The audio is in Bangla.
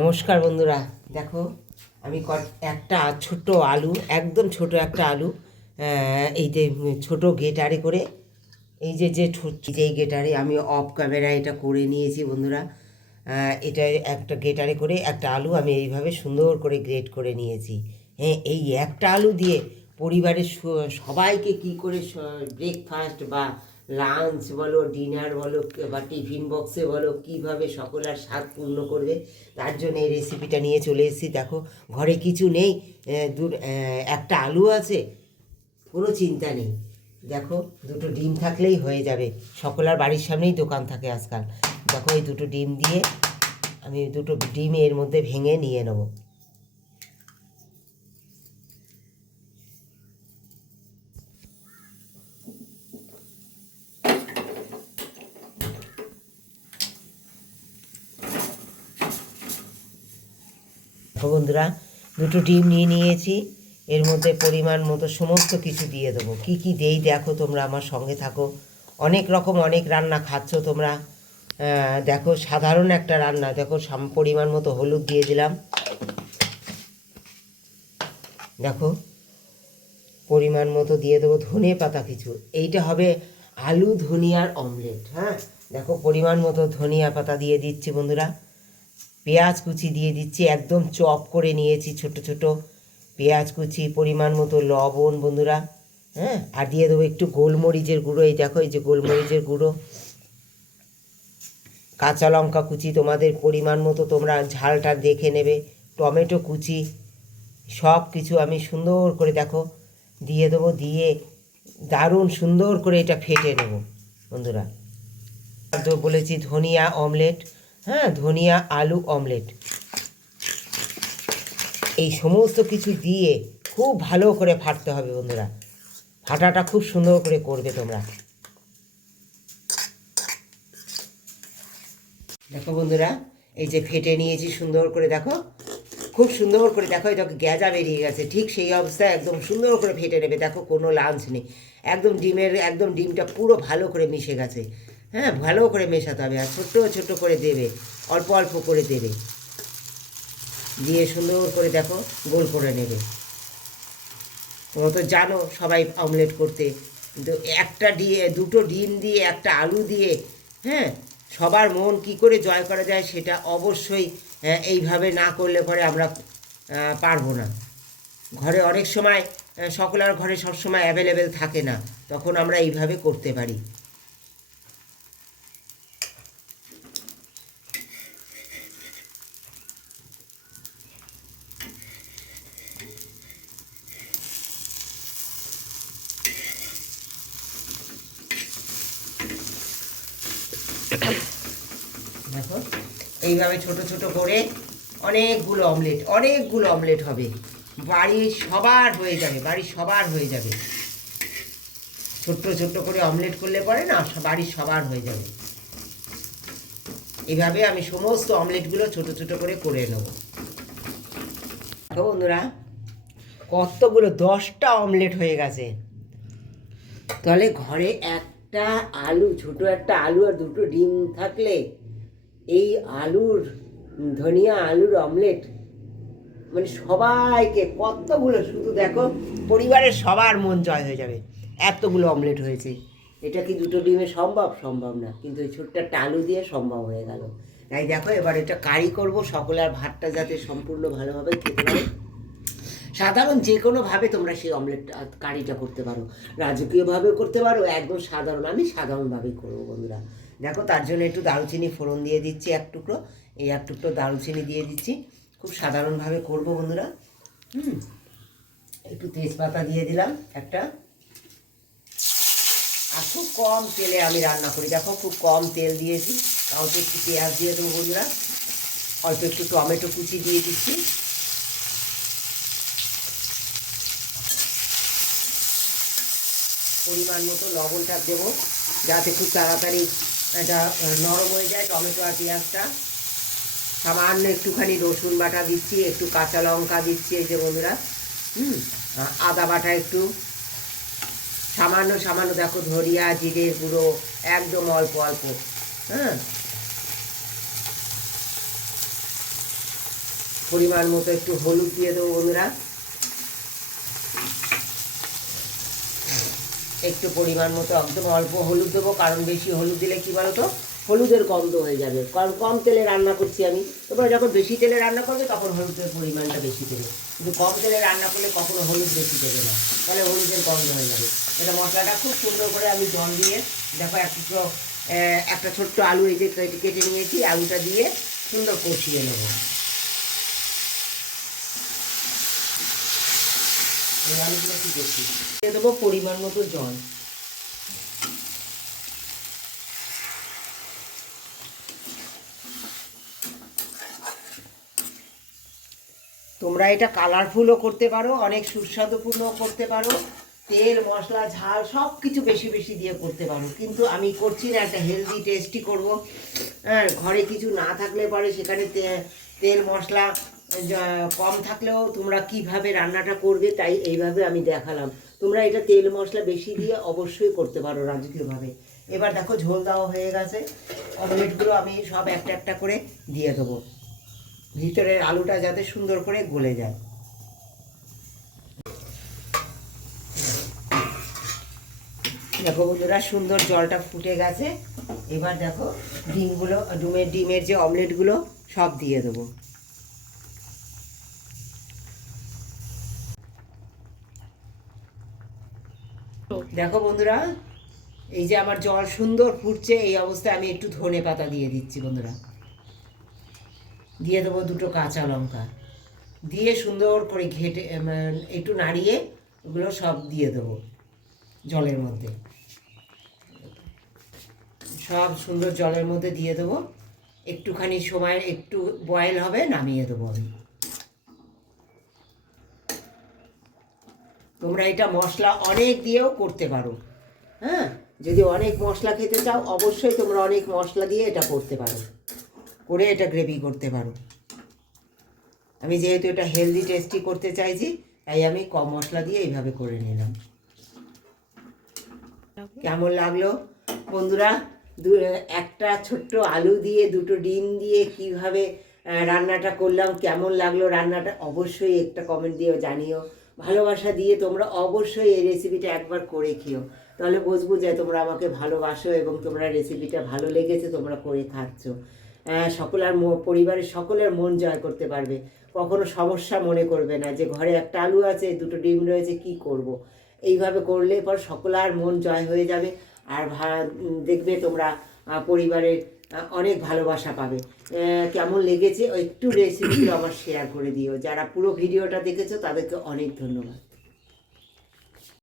নমস্কার বন্ধুরা, দেখো আমি একটা ছোট আলু, একদম ছোট একটা আলু, এই যে ছোট গেটারে করে, এই যে যে যেই গেটারে আমি অফ ক্যামেরায় এটা করে নিয়েছি বন্ধুরা। এটা একটা গেটারে করে একটা আলু আমি এইভাবে সুন্দর করে গ্রেট করে নিয়েছি। হ্যাঁ, এই একটা আলু দিয়ে পরিবারের সবাইকে কি করে ব্রেকফাস্ট বা লাঞ্চ বলো, ডিনার বলো বা টিফিন বক্সে বলো, কীভাবে সকলের স্বাদ পূর্ণ করবে, তার জন্য এই রেসিপিটা নিয়ে চলে এসেছি। দেখো, ঘরে কিছু নেই, একটা আলু আছে, কোনো চিন্তা নেই। দেখো, দুটো ডিম থাকলেই হয়ে যাবে। সকলের বাড়ির সামনেই দোকান থাকে আজকাল। দেখো, এই দুটো ডিম দিয়ে আমি দুটো ডিম এর মধ্যে ভেঙে নিয়ে নেব। বন্ধুরা, দুটো ডিম নিয়ে নিয়েছি, এর মধ্যে পরিমাণ মতো সমস্ত কিছু দিয়ে দেবো। কি কি দেই দেখো, তোমরা আমার সঙ্গে থাকো। অনেক রকম অনেক রান্না খাচ্ছ তোমরা। দেখো, সাধারণ একটা রান্না। দেখো, পরিমাণ মতো হলুদ দিয়ে দিলাম। দেখো, পরিমাণ মতো দিয়ে দেবো ধনে পাতা কিছু। এইটা হবে আলু ধনিয়ার অমলেট। হ্যাঁ, দেখো, পরিমাণ মতো ধনিয়া পাতা দিয়ে দিচ্ছি বন্ধুরা। পেঁয়াজ কুচি দিয়ে দিচ্ছি, একদম চপ করে নিয়েছি ছোট ছোট পেঁয়াজ কুচি, পরিমাণ মতো লবণ বন্ধুরা। হ্যাঁ, আর দিয়ে দেবো একটু গোলমরিচের গুঁড়ো। এই দেখো, এই যে গোলমরিচের গুঁড়ো। কাঁচা লঙ্কা কুচি, তোমাদের পরিমাণ মতো তোমরা ঝালটা দেখে নেবে। টমেটো কুচি, সব কিছু আমি সুন্দর করে দেখো দিয়ে দেবো। দিয়ে দারুণ সুন্দর করে এটা ফেটে নেব বন্ধুরা। তো বলেছি ধনিয়া অমলেট, হ্যাঁ, ধনিয়া আলু অমলেট। এই সমস্ত কিছু দিয়ে খুব ভালো করে ফাটতে হবে বন্ধুরা। ফাটাটা খুব সুন্দর করে করবে তোমরা। দেখো বন্ধুরা, এই যে ফেটে নিয়েছি সুন্দর করে। দেখো, খুব সুন্দর করে। দেখো, এটা গ্যাজা বেরিয়ে গেছে। ঠিক সেই অবস্থায় একদম সুন্দর করে ফেটে নেবে। দেখো, কোনো লাঞ্চ নেই, একদম ডিমটা পুরো ভালো করে মিশে গেছে। হ্যাঁ, ভালো করে মেশাতে হবে। আর ছোট্ট ছোট্ট করে দেবে, অল্প অল্প করে দেবে, দিয়ে সুন্দর করে দেখো গোল করে নেবে। তোমরা তো জানো সবাই অমলেট করতে, কিন্তু দুটো ডিম দিয়ে একটা আলু দিয়ে, হ্যাঁ, সবার মন কি করে জয় করা যায় সেটা অবশ্যই এইভাবে না করলে পরে আমরা পারবো না। ঘরে অনেক সময় সকলের ঘরে সবসময় অ্যাভেলেবেল থাকে না, তখন আমরা এইভাবে করতে পারি। দেখো, এইভাবে ছোট ছোট করে অনেকগুলো অমলেট হবে। বাড়ির সবার হয়ে যাবে, ছোট্ট ছোট্ট করে অমলেট করলে পরে না, বাড়ির সবার হয়ে যাবে। এইভাবে আমি সমস্ত অমলেটগুলো ছোট ছোট করে নেব। দেখো বন্ধুরা, কতগুলো 10টা অমলেট হয়ে গেছে। তাহলে ঘরে ছোট একটা আলু আর দুটো ডিম থাকলে এই ধনিয়া আলুর অমলেট মানে সবাইকে, কতগুলো, শুধু দেখো পরিবারের সবার মন জয় হয়ে যাবে। এতগুলো অমলেট হয়েছে। এটা কি দুটো ডিমে সম্ভব? সম্ভব না, কিন্তু এই ছোট্ট একটা আলু দিয়ে সম্ভব হয়ে গেল। তাই দেখো, এবার এটা কারি করব, সকলের ভাতটা যাতে সম্পূর্ণ ভালোভাবে খেতে পারে। সাধারণ যে কোনোভাবে তোমরা সেই অমলেট কারিটা করতে পারো, রাজকীয়ভাবেও করতে পারো, একদম সাধারণ। আমি সাধারণভাবেই করবো বন্ধুরা। দেখো, তার জন্য একটু দারুচিনি ফোড়ন দিয়ে দিচ্ছি, এক টুকরো দারুচিনি দিয়ে দিচ্ছি। খুব সাধারণভাবে করবো বন্ধুরা। একটু তেজপাতা দিয়ে দিলাম একটা। আর খুব কম তেলে আমি রান্না করি। দেখো, খুব কম তেল দিয়েছি। অল্প একটু পেঁয়াজ দিয়ে দেবো বন্ধুরা, অল্প একটু টমেটো কুচি দিয়ে দিচ্ছি। পরিমাণ মতো লবণটা দেবো, যাতে খুব তাড়াতাড়ি এটা নরম হয়ে যায় টমেটো আর পেঁয়াজটা। সামান্য একটুখানি রসুন বাটা দিচ্ছি, একটু কাঁচা লঙ্কা দিচ্ছি, এই যে বন্ধুরা। আদা বাটা একটু সামান্য দেখো, ধনিয়া জিরের গুঁড়ো একদম অল্প অল্প। হ্যাঁ, পরিমাণ মতো একটু হলুদ দিয়ে দেবো বন্ধুরা, একটু পরিমাণ মতো একদম অল্প হলুদ দেবো, কারণ বেশি হলুদ দিলে কী বলো তো হলুদের গন্ধ হয়ে যাবে, কারণ কম তেলে রান্না করছি আমি। তোমরা যখন বেশি তেলে রান্না করবে তখন হলুদের পরিমাণটা বেশি দেবে, কিন্তু কম তেলে রান্না করলে কখনো হলুদ বেশি দেবে না, তাহলে হলুদের গন্ধ হয়ে যাবে। এটা মশলাটা খুব সুন্দর করে আমি জল দিয়ে, দেখো একটা ছোট্ট আলু এই যে কেটে নিয়েছি, আলুটা দিয়ে সুন্দর কষিয়ে নেবো। এই আলুগুলো কি করছি, দিয়ে দেবো পরিমাণ মতো জল। তোমরা এটা কালারফুলও করতে পারো, অনেক সুস্বাদুপূর্ণও করতে পারো, তেল মশলা ঝাল সব কিছু বেশি বেশি দিয়ে করতে পারো, কিন্তু আমি করছি না, একটা হেলদি টেস্টি করব। হ্যাঁ, ঘরে কিছু না থাকলে পরে সেখানে তেল মশলা কম থাকলেও তোমরা কিভাবে রান্নাটা করবে তাই এইভাবে আমি দেখালাম। তোমরা এটা তেল মশলা বেশি দিয়ে অবশ্যই করতে পারো রাজকীয়ভাবে। এবার দেখো ঝোল দেওয়া হয়ে গেছে, অমলেটগুলো আমি সব একটা একটা করে দিয়ে দেবো, ভিতরের আলুটা যাতে সুন্দর করে গলে যায়। দেখো বন্ধুরা সুন্দর জলটা ফুটে গেছে, এবার দেখো ডিমের যে অমলেটগুলো সব দিয়ে দেবো। দেখো বন্ধুরা, এই যে আমার জল সুন্দর ফুটছে, এই অবস্থায় আমি একটু ধনে পাতা দিয়ে দিচ্ছি বন্ধুরা, দিয়ে দেবো দুটো কাঁচা লঙ্কা, দিয়ে সুন্দর করে ঘেটে একটু নাড়িয়ে ওগুলো সব দিয়ে দেবো জলের মধ্যে, সব সুন্দর জলের মধ্যে দিয়ে দেবো। একটুখানি সময় একটু বয়েল হবে, নামিয়ে দেবো আমি। তোমরা এটা মশলা অনেক দিয়েও করতে পারো, হ্যাঁ, যদি অনেক মশলা খেতে চাও অবশ্যই তোমরা অনেক মশলা দিয়ে এটা করতে পারো, করে এটা গ্রেভি করতে পারো। আমি যেহেতু এটা হেলদি টেস্টি করতে চাইছি তাই আমি কম মশলা দিয়ে এইভাবে করে নিলাম। কেমন লাগলো বন্ধুরা? একটা ছোট্ট আলু দিয়ে দুটো ডিম দিয়ে কিভাবে রান্নাটা করলাম, কেমন লাগলো রান্নাটা অবশ্যই একটা কমেন্ট দিয়েও জানিও। ভালোবাসা দিয়ে তোমরা অবশ্যই এই রেসিপিটা একবার করে খেও, তাহলে বুঝবো যে তোমরা আমাকে ভালোবাসো এবং তোমরা রেসিপিটা ভালো লেগেছে, তোমরা করে খাচ্ছ। সকলের পরিবারের সকলের মন জয় করতে পারবে, কখনো সমস্যা মনে করবে না যে ঘরে একটা আলু আছে দুটো ডিম রয়েছে কি করব। এইভাবে করলে পর সকলের মন জয় হয়ে যাবে, আর দেখবে তোমরা পরিবারের অনেক ভালোবাসা পাবে। কেমন লেগেছে একটু রেসিপিগুলো আমার শেয়ার করে দিও, যারা পুরো ভিডিওটা দেখেছো তাদেরকে অনেক ধন্যবাদ।